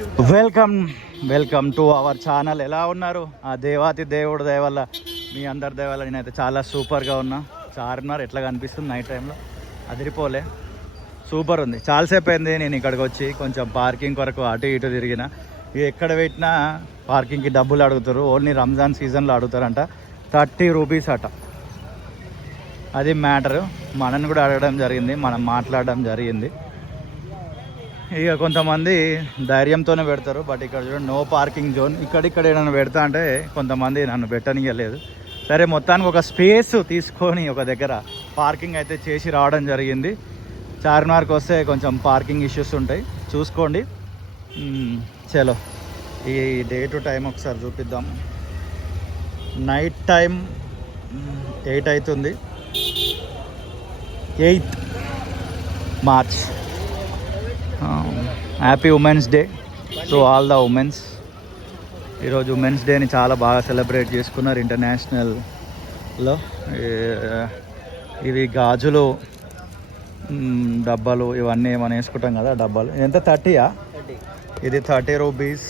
Welcome to our channel. ఎలా ఉన్నారు? ఆ దేవాతి దేవుడు దయ వల్ల, మీ అందరి దయ వల్ల నేనైతే చాలా సూపర్గా ఉన్నా. చార్మినార్ ఎట్లా కనిపిస్తుంది నైట్ టైంలో, అదిరిపోలే, సూపర్ ఉంది. చాలాసేపు అయింది నేను ఇక్కడికి వచ్చి, కొంచెం పార్కింగ్ కొరకు అటు ఇటు తిరిగిన. ఇక ఎక్కడ పెట్టినా పార్కింగ్కి డబ్బులు అడుగుతారు. ఓన్లీ రంజాన్ సీజన్లో అడుగుతారంట, 30 రూపీస్ అట. అది మ్యాటరు. మనని కూడా అడగడం జరిగింది, మనం మాట్లాడడం జరిగింది. ఇక కొంతమంది ధైర్యంతోనే పెడతారు, బట్ ఇక్కడ చూడండి నో పార్కింగ్ జోన్. ఇక్కడ ఏదైనా పెడతా అంటే కొంతమంది నన్ను పెట్టనియలేదు. సరే, మొత్తానికి ఒక స్పేస్ తీసుకొని ఒక దగ్గర పార్కింగ్ అయితే చేసి రావడం జరిగింది. చార్మినార్కి వస్తే కొంచెం పార్కింగ్ ఇష్యూస్ ఉంటాయి, చూసుకోండి. చలో, ఈ డే టు టైం ఒకసారి చూపిద్దాం. నైట్ టైం 8 అవుతుంది, 8 March. Happy women's day to all the women's. ఈరోజు ఉమెన్స్ డేని చాలా బాగా సెలబ్రేట్ చేసుకున్నారు ఇంటర్నేషనల్లో. ఇవి గాజులు డబ్బాలు ఇవన్నీ మనం వేసుకుంటాం కదా, డబ్బాలు. ఎంత 30యా? ఇది 30 రూపీస్.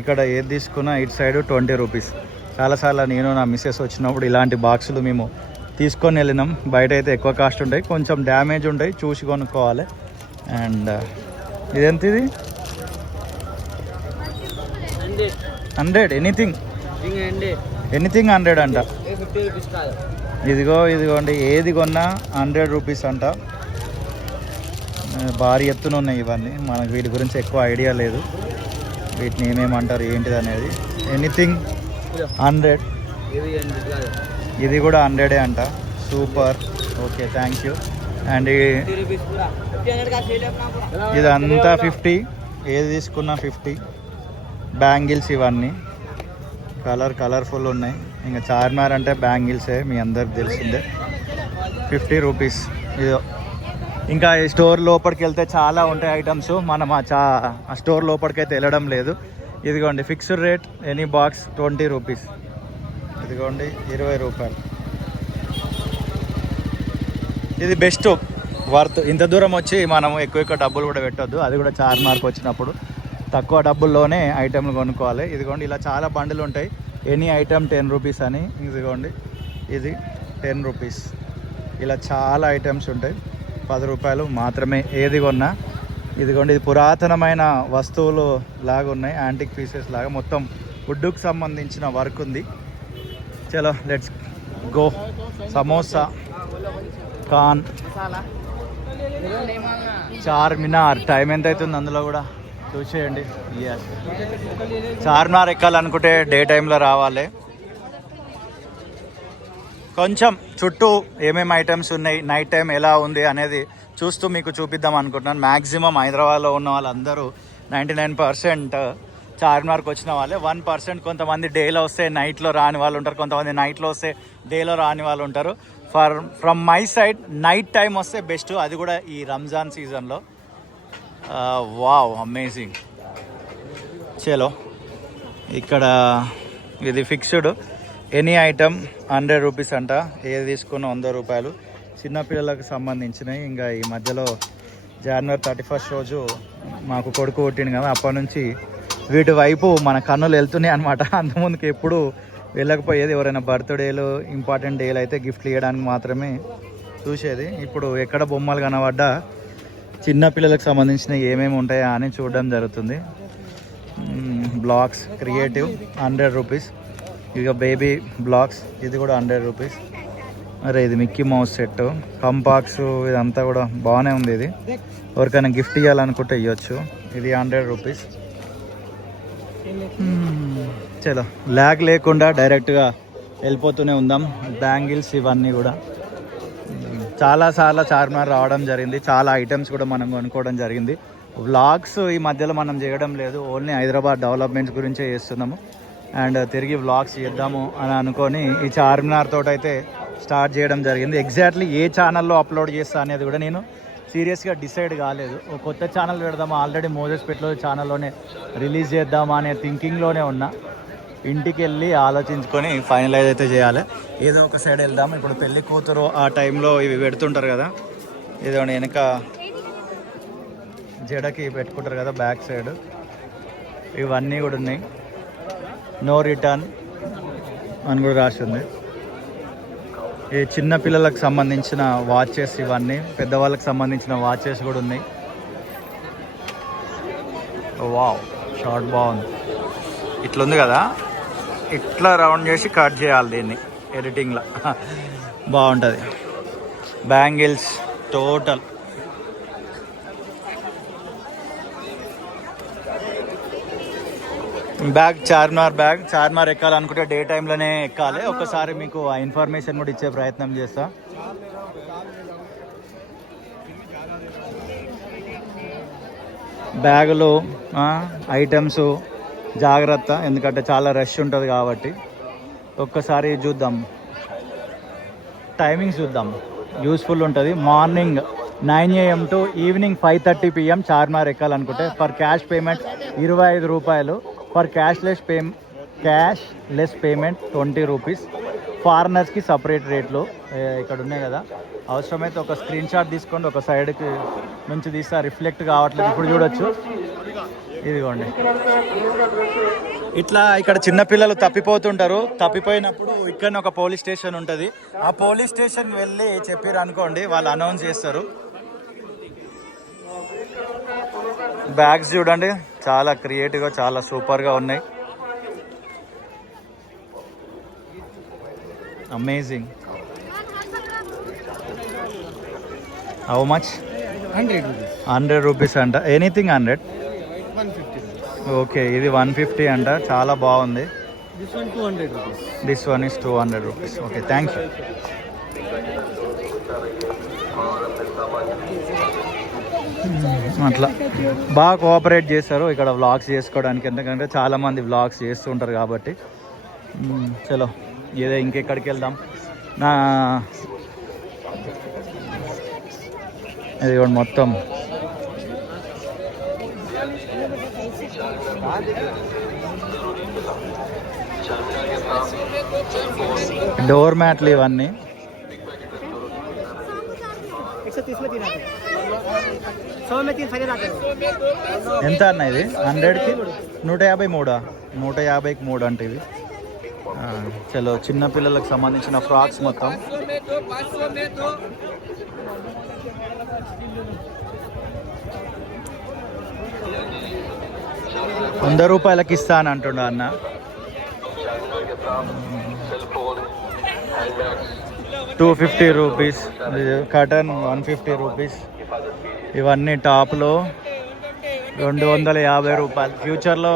ఇక్కడ ఏది తీసుకున్నా ఇటు సైడ్ 20 రూపీస్. చాలాసార్లు నేను నా మిస్సెస్ వచ్చినప్పుడు ఇలాంటి బాక్సులు మేము తీసుకొని వెళ్ళినాం. బయట అయితే ఎక్కువ కాస్ట్ ఉంటాయి, కొంచెం డ్యామేజ్ ఉంటాయి, చూసి కొనుక్కోవాలి. అండ్ ఇదెంత? ఇది 100. ఎనీథింగ్ 100 అంట. ఇదిగోండి, ఏది కొన్నా 100 రూపీస్ అంట. భారీ ఎత్తున ఉన్నాయి ఇవన్నీ. మనకు వీటి గురించి ఎక్కువ ఐడియా లేదు, వీటిని ఏమేమంటారు ఏంటిది అనేది. ఎనీథింగ్ 100. ఇది కూడా 100 అంట. Super, okay, thank you. And ఇదంతా 50, ఏది తీసుకున్నా 50. బ్యాంగిల్స్ ఇవన్నీ కలర్ఫుల్ ఉన్నాయి. ఇంకా చార్మినార్ అంటే బ్యాంగిల్సే, మీ అందరికి తెలిసిందే. 50 రూపీస్. ఇదో ఇంకా ఈ స్టోర్ లోపలికి వెళ్తే చాలా ఉంటాయి ఐటమ్స్. మనం ఆ స్టోర్ లోపలికి అయితే వెళ్ళడం లేదు. ఇదిగోండి, fixed rate, any box 20 rupees. ఇదిగోండి 20 రూపాయలు. ఇది బెస్ట్, వర్త్. ఇంత దూరం వచ్చి మనం ఎక్కువ డబ్బులు కూడా పెట్టొద్దు. అది కూడా చార్మినార్కి వచ్చినప్పుడు తక్కువ డబ్బుల్లోనే ఐటెంలు కొనుక్కోవాలి. ఇదిగోండి, ఇలా చాలా బండిలు ఉంటాయి. ఎనీ ఐటమ్ 10 రూపీస్ అని. ఇదిగోండి, ఇది 10 రూపీస్. ఇలా చాలా ఐటమ్స్ ఉంటాయి, 10 రూపాయలు మాత్రమే ఏది కొన్నా. ఇదిగోండి, ఇది పురాతనమైన వస్తువులు లాగా ఉన్నాయి, యాంటిక్ పీసెస్ లాగా. మొత్తం వుడ్కి సంబంధించిన వర్క్ ఉంది. చలో, let's go. Samosa, Khan, Charminar. Time ఎంత అవుతుంది అందులో కూడా చూసేయండి. చార్మినార్ ఎక్కాలనుకుంటే డే టైంలో రావాలి. కొంచెం చుట్టూ ఏమేమి ఐటమ్స్ ఉన్నాయి, నైట్ టైం ఎలా ఉంది అనేది చూస్తూ మీకు చూపిద్దాం అనుకుంటున్నాను. మ్యాక్సిమం హైదరాబాద్లో ఉన్న వాళ్ళందరూ 99% చార్మినార్కి వచ్చిన వాళ్ళే. 1% కొంతమంది డేలో వస్తే నైట్లో రాని వాళ్ళు ఉంటారు, కొంతమంది నైట్లో వస్తే డేలో రాని వాళ్ళు ఉంటారు. From my side night time వస్తే బెస్ట్, అది కూడా ఈ రంజాన్ సీజన్లో. Wow, amazing. చలో, ఇక్కడ ఇది ఫిక్స్డ్, ఎనీ ఐటమ్ 100 రూపీస్ అంట. ఏది తీసుకున్న 100 రూపాయలు. చిన్నపిల్లలకు సంబంధించినవి. ఇంకా ఈ మధ్యలో జనవరి 31 రోజు మాకు కొడుకు పుట్టింది కదా, అప్పటి నుంచి వీటి వైపు మన కన్నులు వెళ్తున్నాయి అనమాట. అంతకుముందుకు ఎప్పుడు వెళ్ళకపోయేది. ఎవరైనా బర్త్డేలు, ఇంపార్టెంట్ డేలు అయితే గిఫ్ట్లు ఇవ్వడానికి మాత్రమే చూసేది. ఇప్పుడు ఎక్కడ బొమ్మలు కనబడ్డా చిన్నపిల్లలకు సంబంధించిన ఏమేమి ఉంటాయా అని చూడడం జరుగుతుంది. Blocks, creative 100 rupees. ఇక బేబీ బ్లాక్స్, ఇది కూడా 100 రూపీస్. అరే, ఇది మిక్కీ మౌస్ సెట్, కంపాక్స్, ఇదంతా కూడా బాగానే ఉంది. ఇది ఎవరికైనా గిఫ్ట్ ఇవ్వాలనుకుంటే ఇవ్వచ్చు. ఇది 100 రూపీస్. చలో, ల్యాగ్ లేకుండా డైరెక్ట్గా వెళ్ళిపోతూనే ఉందాం. బ్యాంగిల్స్ ఇవన్నీ కూడా చాలాసార్లు చార్మినార్ రావడం జరిగింది. చాలా ఐటమ్స్ కూడా మనం కొనుక్కోవడం జరిగింది. వ్లాగ్స్ ఈ మధ్యలో మనం చేయడం లేదు, ఓన్లీ హైదరాబాద్ డెవలప్మెంట్స్ గురించే చేస్తున్నాము. అండ్ తిరిగి వ్లాగ్స్ చేద్దాము అని అనుకొని ఈ చార్మినార్ తోటి అయితే స్టార్ట్ చేయడం జరిగింది. ఎగ్జాక్ట్లీ ఏ ఛానల్లో అప్లోడ్ చేస్తా అనేది కూడా నేను సీరియస్గా డిసైడ్ కాలేదు. ఒక కొత్త ఛానల్ పెడదామా, ఆల్రెడీ మోజెస్పేట్లో ఛానల్లోనే రిలీజ్ చేద్దామా అనే థింకింగ్లోనే ఉన్నా. ఇంటికి వెళ్ళి ఆలోచించుకొని ఫైనలైజ్ అయితే చేయాలి. ఏదో ఒక సైడ్ వెళ్దాం. ఇప్పుడు పెళ్లి కూతురు ఆ టైంలో ఇవి పెడుతుంటారు కదా, ఇదో వెనక జడకి పెట్టుకుంటారు కదా బ్యాక్ సైడ్, ఇవన్నీ కూడా ఉన్నాయి. నో రిటర్న్ అని కూడా రాసి ఉంది. ఈ చిన్న పిల్లలకు సంబంధించిన వాచెస్ ఇవన్నీ, పెద్దవాళ్ళకి సంబంధించిన వాచెస్ కూడా ఉన్నాయి. వావ్, షార్ట్ బాగుంది. ఇట్లా ఉంది కదా, ఇట్లా రౌండ్ చేసి కట్ చేయాలి దీన్ని ఎడిటింగ్లో. బాగుంటుంది. Bangles total. బ్యాగ్ చార్మినార్ ఎక్కాలనుకుంటే డే టైంలోనే ఎక్కాలి. ఒకసారి మీకు ఆ ఇన్ఫర్మేషన్ కూడా ఇచ్చే ప్రయత్నం చేస్తా. బ్యాగులు ఐటమ్స్ జాగ్రత్త, ఎందుకంటే చాలా రష్ ఉంటుంది కాబట్టి. ఒక్కసారి చూద్దాం, టైమింగ్స్ చూద్దాం, యూస్ఫుల్ ఉంటుంది. Morning 9 AM to evening 5:30 PM Charminar ఎక్కాలనుకుంటే ఫర్ క్యాష్ పేమెంట్ 25 రూపాయలు, ఫర్ క్యాష్లెస్ పేమెంట్ 20 రూపీస్. ఫారినర్స్కి సపరేట్ రేట్లు ఇక్కడ ఉన్నాయి కదా. అవసరమైతే ఒక స్క్రీన్ షాట్ తీసుకోండి, ఒక సైడ్కి నుంచి తీస్తే రిఫ్లెక్ట్ కావట్లేదు. ఇప్పుడు చూడొచ్చు, ఇదిగోండి. ఇట్లా ఇక్కడ చిన్నపిల్లలు తప్పిపోతుంటారు. తప్పిపోయినప్పుడు ఇక్కడ ఒక పోలీస్ స్టేషన్ ఉంటుంది. ఆ పోలీస్ స్టేషన్ వెళ్ళి చెప్పారు అనుకోండి, వాళ్ళు అనౌన్స్ చేస్తారు. బ్యాగ్స్ చూడండి, చాలా క్రియేటివ్గా, చాలా సూపర్గా ఉన్నాయి. అమేజింగ్. How much? 100 రూపీస్ అంట. ఎనీథింగ్ 100. ఓకే, ఇది 150 అంట. చాలా బాగుంది. This one is 200 rupees. Okay, thank you. అట్లా బాగా కోఆపరేట్ చేస్తారు ఇక్కడ వ్లాగ్స్ చేసుకోవడానికి, ఎందుకంటే చాలామంది వ్లాగ్స్ చేస్తూ ఉంటారు కాబట్టి. చలో ఏదో ఇంకెక్కడికి వెళ్దాం. ఇది కూడా మొత్తం డోర్ మ్యాట్లు ఇవన్నీ. ఎంత అన్న ఇది? 100కి 153. 150కి 3 అంటే ఇవి. చలో, చిన్న పిల్లలకు సంబంధించిన ఫ్రాక్స్ మొత్తం. ₹100 ఇస్తా అని అంటుండ అన్న. ₹250. కటన్ 150 రూపీస్. ఇవన్నీ టాప్లో ₹250. ఫ్యూచర్లో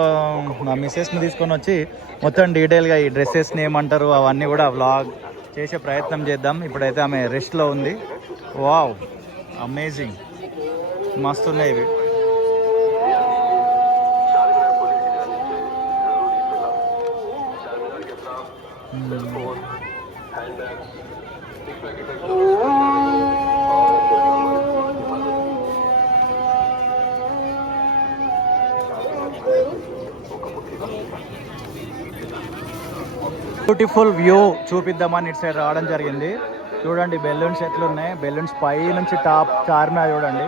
మా మిస్సెస్ని తీసుకొని వచ్చి మొత్తం డీటెయిల్గా ఈ డ్రెస్సెస్ని ఏమంటారు అవన్నీ కూడా వ్లాగ్ చేసే ప్రయత్నం చేద్దాం. ఇప్పుడైతే ఆమె రెస్ట్లో ఉంది. వావ్, అమేజింగ్, మస్తున్నాయి ఇవి. బ్యూటిఫుల్ వ్యూ చూపిద్దామని ఇటు సైడ్ రావడం జరిగింది. చూడండి బెలూన్స్ ఎట్లున్నాయి. బెలూన్స్ పై నుంచి టాప్ చార్మినార్ చూడండి.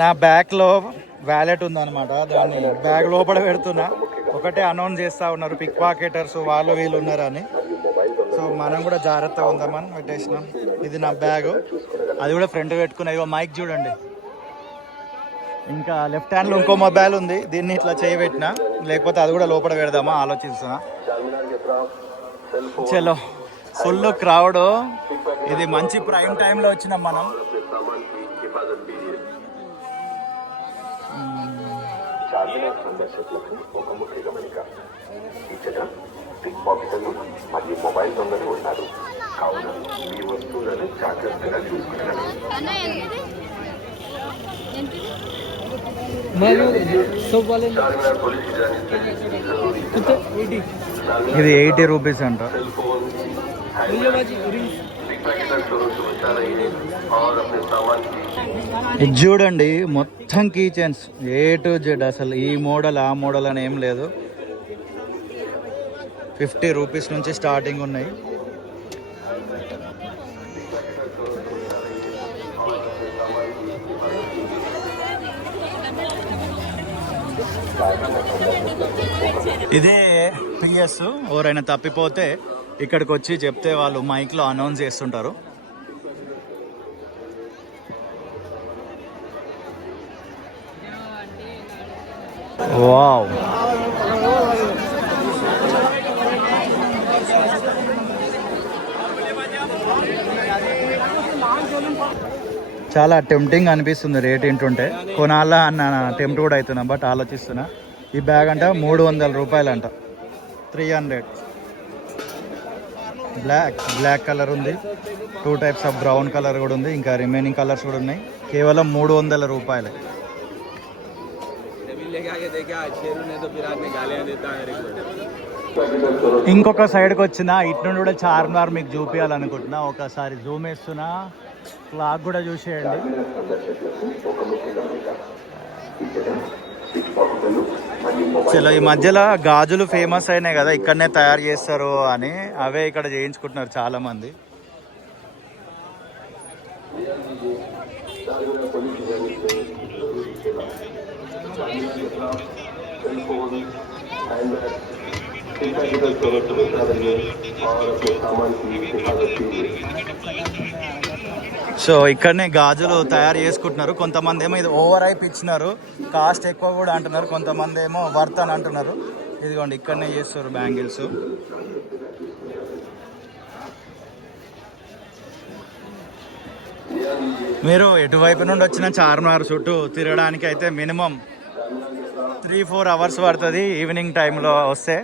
నా బ్యాగ్లో వ్యాలెట్ ఉందన్నమాట, దాన్ని బ్యాగ్ లోపల పెడుతున్నా. ఒకటే అనౌన్స్ చేస్తూ ఉన్నారు పిక్ పాకెటర్స్ వాళ్ళు వీళ్ళు ఉన్నారని. సో మనం కూడా జాగ్రత్తగా ఉందామని పెట్టేసినాం. ఇది నా బ్యాగు, అది కూడా ఫ్రంట్ పెట్టుకున్నా. ఇగో మైక్ చూడండి. ఇంకా లెఫ్ట్ హ్యాండ్లో ఇంకో మొబైల్ ఉంది, దీన్ని ఇట్లా చేయబెట్టినా, లేకపోతే అది కూడా లోపల పెడదామా ఆలోచిస్తున్నా. చలో, ఫుల్ క్రౌడ్. ఇది మంచి ప్రైమ్ టైంలో వచ్చినాం మనం. మొబైల్ దొంగలు ఉన్నారు కావున మీ వస్తువులను జాగ్రత్తగా చూసుకున్నారు. ఇది 80 రూపీస్ అంట. ఇది చూడండి మొత్తం key chains A to Z. అసలు ఈ మోడల్ ఆ మోడల్ అని ఏం లేదు. 50 రూపీస్ నుంచి స్టార్టింగ్ ఉన్నాయి. ఇదే పిఎస్. ఎవరైనా తప్పిపోతే ఇక్కడికి వచ్చి చెప్తే వాళ్ళు మైక్లో అనౌన్స్ చేస్తుంటారు. వావ్, చాలా టెంప్టింగ్ అనిపిస్తుంది. రేట్ ఏంటుంటే కొనాలా అన్న టెంప్ట్ కూడా అవుతున్నా, బట్ ఆలోచిస్తున్నా. ఈ బ్యాగ్ అంట 300 రూపాయలు అంట, 300. బ్లాక్ కలర్ ఉంది, 2 టైప్స్ ఆఫ్ బ్రౌన్ కలర్ కూడా ఉంది, ఇంకా రిమైనింగ్ కలర్స్ కూడా ఉన్నాయి. కేవలం 300 రూపాయలు. ఇంకొక సైడ్కి వచ్చిన ఇటు నుండి కూడా చార్మినార్ మీకు చూపించాలనుకుంటున్నా. ఒకసారి జూమ్ వేస్తున్నా, క్లాక్ కూడా చూసేయండి. చలో, ఈ మధ్యలో గాజులు ఫేమస్ అయినాయి కదా, ఇక్కడనే తయారు చేస్తారు అని, అవే ఇక్కడ చేయించుకుంటున్నారు చాలా మంది. సో ఇక్కడనే గాజులు తయారు చేసుకుంటున్నారు. కొంతమంది ఏమో ఇది ఓవర్ హైప్ ఇచ్చినారు, కాస్ట్ ఎక్కువ కూడా అంటున్నారు. కొంతమంది ఏమో వర్త్ అని అంటున్నారు. ఇదిగోండి, ఇక్కడనే చేస్తారు బ్యాంగిల్స్. మీరు ఎటువైపు నుండి వచ్చిన చార్మినార్ చుట్టూ తిరగడానికి అయితే మినిమం 3-4 అవర్స్ పడుతుంది ఈవినింగ్ టైంలో వస్తే.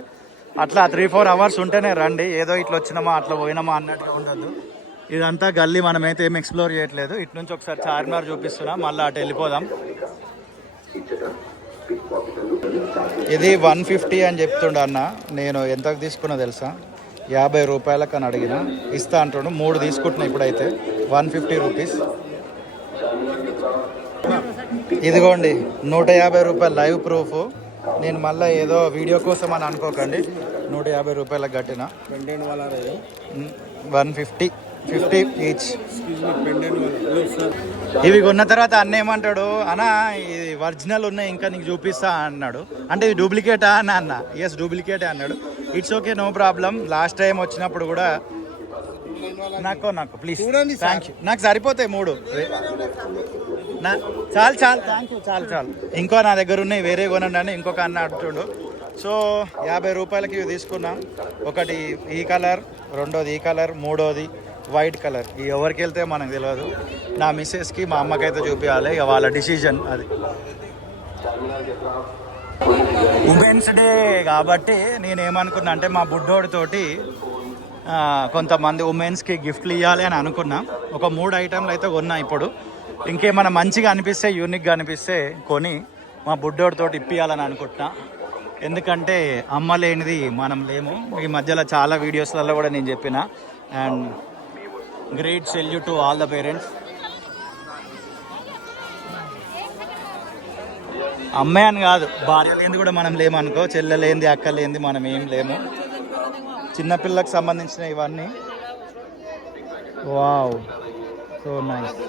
అట్లా 3-4 అవర్స్ ఉంటేనే రండి. ఏదో ఇట్లా వచ్చినామా అట్లా పోయినామా అన్నట్టుగా ఉండదు. ఇదంతా గల్లీ, మనమైతే ఏం ఎక్స్ప్లోర్ చేయట్లేదు. ఇటు నుంచి ఒకసారి చార్మినార్ చూపిస్తున్నా, మళ్ళీ అటు వెళ్ళిపోదాం. ఇది 150 అని చెప్తుండ అన్న. నేను ఎంతకు తీసుకున్నా తెలుసా? 50 రూపాయలకు అని అడిగిన, ఇస్తా అంటుండు. 3 తీసుకుంటున్నా ఇప్పుడైతే 150 రూపీస్. ఇదిగోండి 150 రూపాయలు లైవ్ ప్రూఫ్. నేను మళ్ళీ ఏదో వీడియో కోసం అని అనుకోకండి. 150 రూపాయలకు కట్టిన. 150 ఈచ్. ఇవి కొన్న తర్వాత అన్న ఏమంటాడు, అన్నా ఇది ఒరిజినల్ ఉన్నాయి ఇంకా నీకు చూపిస్తా అన్నాడు. అంటే ఇది డూప్లికేటా అని అన్న. ఎస్, డూప్లికేటే అన్నాడు. It's okay, no problem. Last time వచ్చినప్పుడు కూడా నాకు ప్లీజ్, థ్యాంక్ యూ. నాకు సరిపోతాయి 3. చాలు థ్యాంక్ యూ, చాలు. ఇంకో నా దగ్గర ఉన్నాయి, వేరే కొనండి అని ఇంకొక అన్న అంటుండు. సో 50 రూపాయలకి ఇవి తీసుకున్నాం. ఒకటి ఈ కలర్, రెండోది ఈ కలర్, మూడోది వైట్ కలర్. ఈ ఎవరికి వెళ్తే మనకు తెలియదు. నా మిస్సెస్కి, మా అమ్మకైతే చూపించాలి, ఇక వాళ్ళ డిసిజన్ అది. ఉమెన్స్ డే కాబట్టి నేనేమనుకున్నా అంటే మా బుడ్డోడితోటి కొంతమంది ఉమెన్స్కి గిఫ్ట్లు ఇవ్వాలి అని అనుకున్నా. ఒక 3 ఐటెంలు అయితే కొన్నా. ఇప్పుడు ఇంకేమైనా మంచిగా అనిపిస్తే, యూనిక్గా అనిపిస్తే కొని మా బుడ్డోడితో ఇప్పియాలని అనుకుంటున్నా. ఎందుకంటే అమ్మ లేనిది మనం లేము. ఈ మధ్యలో చాలా వీడియోస్లలో కూడా నేను చెప్పిన. And great salute to all the parents. అమ్మాయి అని కాదు, భార్య లేనిది కూడా మనం లేమనుకో, చెల్లెలేంది, అక్క లేనిది మనం ఏం లేము. చిన్నపిల్లలకు సంబంధించిన ఇవన్నీ. Wow, so nice.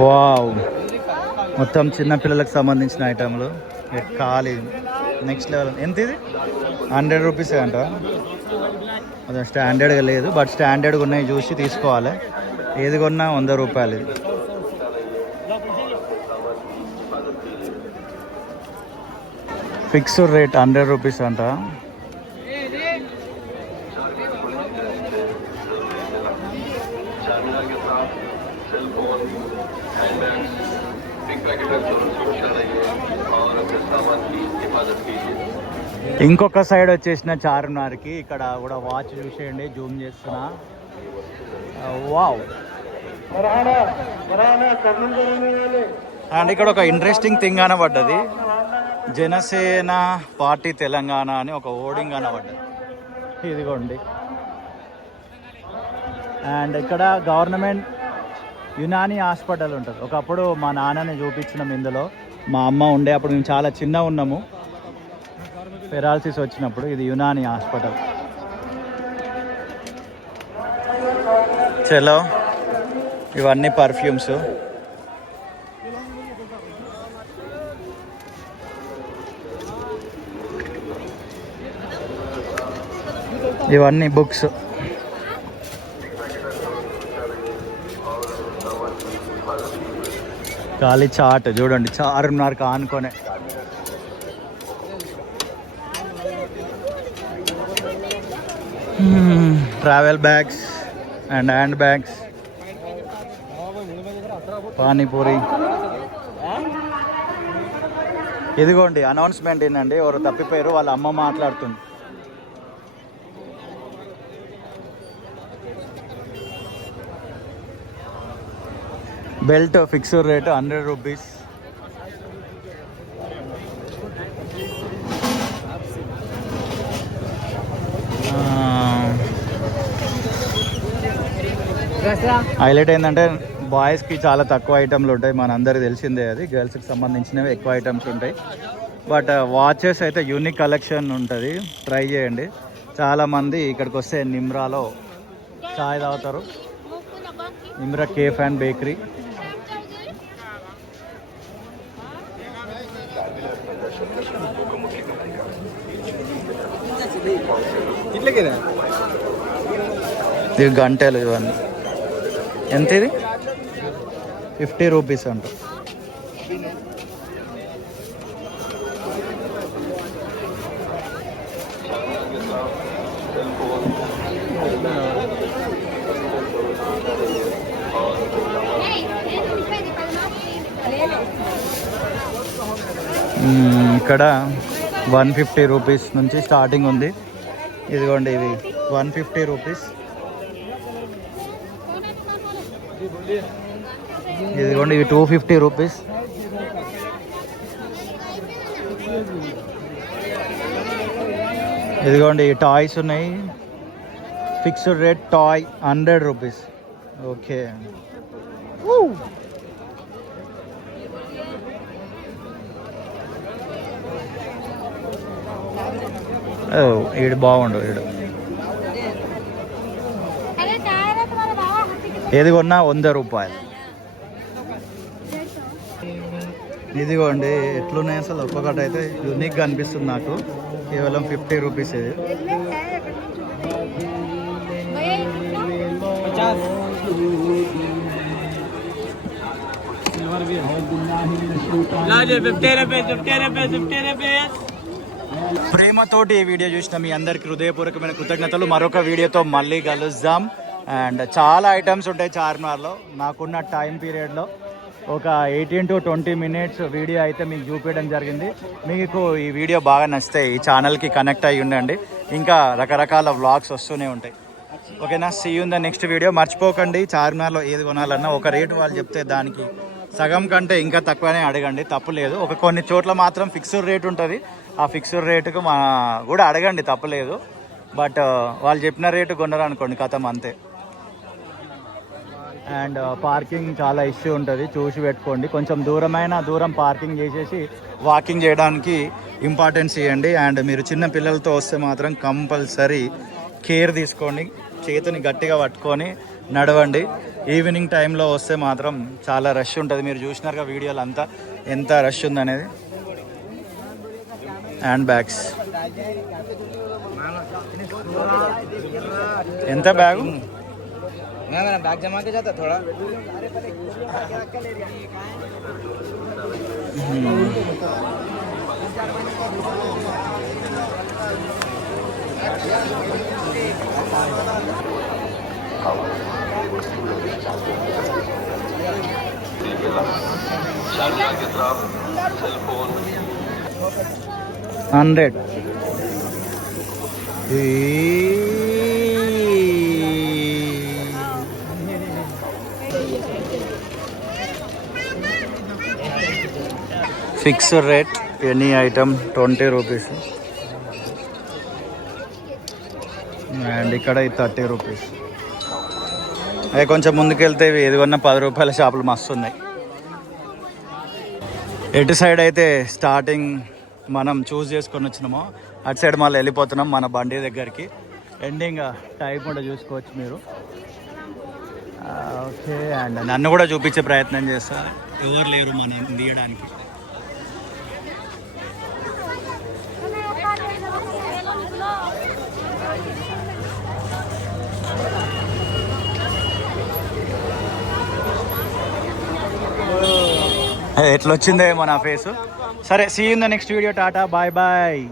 వావ్, మొత్తం చిన్నపిల్లలకు సంబంధించిన ఐటమ్లు. ఖాళీ నెక్స్ట్ లెవెల్. ఎంత ఇది? 100 రూపీసే అంట. అదే స్టాండర్డ్గా లేదు, బట్ స్టాండర్డ్గా ఉన్నాయి చూసి తీసుకోవాలి. ఏది కొన్నా 100 రూపాయలు. ఇది ఫిక్స్డ్ రేట్ 100 రూపీస్ అంట. ఇంకొక సైడ్ వచ్చేసిన చార్మినార్కి ఇక్కడ కూడా వాచ్ చూసేయండి, జూమ్ చేస్తున్నా. వావ్. అండ్ ఇక్కడ ఒక ఇంట్రెస్టింగ్ థింగ్ అనబడ్డది, జనసేన పార్టీ తెలంగాణ అని ఒక ఓడింగ్ అనబడ్డది. ఇదిగోండి. అండ్ ఇక్కడ గవర్నమెంట్ యునాని హాస్పిటల్ ఉంటుంది. ఒకప్పుడు మా నాన్నని చూపించినాం ఇందులో. మా అమ్మ ఉండే అప్పుడు మేము చాలా చిన్న ఉన్నాము. పెరాలసిస్ వచ్చినప్పుడు. ఇది యునాని హాస్పిటల్. చలో, ఇవన్నీ పర్ఫ్యూమ్స్. ఇవన్నీ బుక్స్. ఖాళీ చాట్ చూడండి, చార్మినార్కి ఆనుకొనే. Travel bags and hand bags, panipuri. ఇదిగోండి అనౌన్స్మెంట్ ఏంటండి, ఎవరు తప్పిపోయారు, వాళ్ళ అమ్మ మాట్లాడుతుంది. Belt fixed rate 100 rupees. Highlight ఏంటంటే బాయ్స్కి చాలా తక్కువ ఐటమ్లు ఉంటాయి, మనందరికీ తెలిసిందే అది. గర్ల్స్కి సంబంధించినవి ఎక్కువ ఐటమ్స్ ఉంటాయి. బట్ వాచెస్ అయితే యూనిక్ కలెక్షన్ ఉంటుంది, ట్రై చేయండి. చాలామంది ఇక్కడికి వస్తే నిమ్రాలో చాయ్ తాగుతారు. Nimrah cafe and bakery. ఇది గంటలు ఇవన్నీ. ఎంత ఇది? 50 రూపీస్ అంట. ఇక్కడ 150 రూపీస్ నుంచి స్టార్టింగ్ ఉంది. ఇదిగోండి, ఇవి 150 రూపీస్. ఇదిగోండి, ఇవి 250 రూపీస్. ఇదిగోండి, టాయ్స్ ఉన్నాయి. Fixed rate toy 100 rupees. Okay. ఈడు బాగుండు. ఈడు ఏది కొన్నా 100 రూపాయలు. ఇదిగోండి, ఎట్లున్నాయి అసలు. ఒక్కొక్కటి అయితే యూనిక్గా అనిపిస్తుంది నాకు. కేవలం 50 రూపీస్ ఇది. ప్రేమతోటి ఈ వీడియో చూసిన మీ అందరికి హృదయపూర్వకమైన కృతజ్ఞతలు. మరొక వీడియోతో మళ్ళీ కలుద్దాం. అండ్ చాలా ఐటమ్స్ ఉంటాయి చార్మినార్లో. నాకున్న టైం పీరియడ్లో ఒక 18 to 20 మినిట్స్ వీడియో అయితే మీకు చూపించడం జరిగింది. మీకు ఈ వీడియో బాగా నచ్చితే ఈ ఛానల్కి కనెక్ట్ అయ్యి ఉండండి. ఇంకా రకరకాల వ్లాగ్స్ వస్తూనే ఉంటాయి. ఓకేనా? See you in the next video. మర్చిపోకండి, చార్మినార్లో ఏది కొనాలన్నా ఒక రేటు వాళ్ళు చెప్తే దానికి సగం కంటే ఇంకా తక్కువనే అడగండి, తప్పులేదు. కొన్ని చోట్ల మాత్రం ఫిక్స్డ్ రేట్ ఉంటుంది. ఆ ఫిక్స్డ్ రేటుకు కూడా అడగండి, తప్పులేదు. బట్ వాళ్ళు చెప్పిన రేటు కొనరు అనుకోండి, కథం అంతే. అండ్ పార్కింగ్ చాలా ఇష్యూ ఉంటుంది, చూసి పెట్టుకోండి. కొంచెం దూరం పార్కింగ్ చేసేసి వాకింగ్ చేయడానికి ఇంపార్టెన్స్ ఇవ్వండి. అండ్ మీరు చిన్న పిల్లలతో వస్తే మాత్రం కంపల్సరీ కేర్ తీసుకోండి, చేతిని గట్టిగా పట్టుకొని నడవండి. ఈవినింగ్ టైంలో వస్తే మాత్రం చాలా రష్ ఉంటుంది. మీరు చూసినారుగా వీడియోలు అంతా ఎంత రష్ ఉందనేది. హ్యాండ్ బ్యాగ్స్ ఎంత బ్యాగు? बैग जमा के जाता थोड़ा. $100. Fixed rate any item 20 rupees. And ఇక్కడ 30 రూపీస్. అవి కొంచెం ముందుకెళ్తే ఏది కొన్నా 10 రూపాయల షాపులు మస్తు ఉన్నాయి. ఎటు సైడ్ అయితే స్టార్టింగ్ మనం చూస్ చేసుకొని వచ్చినామో అటు సైడ్ మళ్ళీ వెళ్ళిపోతున్నాం మన బండి దగ్గరికి. ఎండింగ్ టైం కూడా చూసుకోవచ్చు మీరు. ఓకే, అండ్ నన్ను కూడా చూపించే ప్రయత్నం చేస్తా. ఎవరు లేరు మనం తీయడానికి. ఎట్లా వచ్చిందే మన ఫేస్. సరే, see in the next video. టాటా, బాయ్ బాయ్.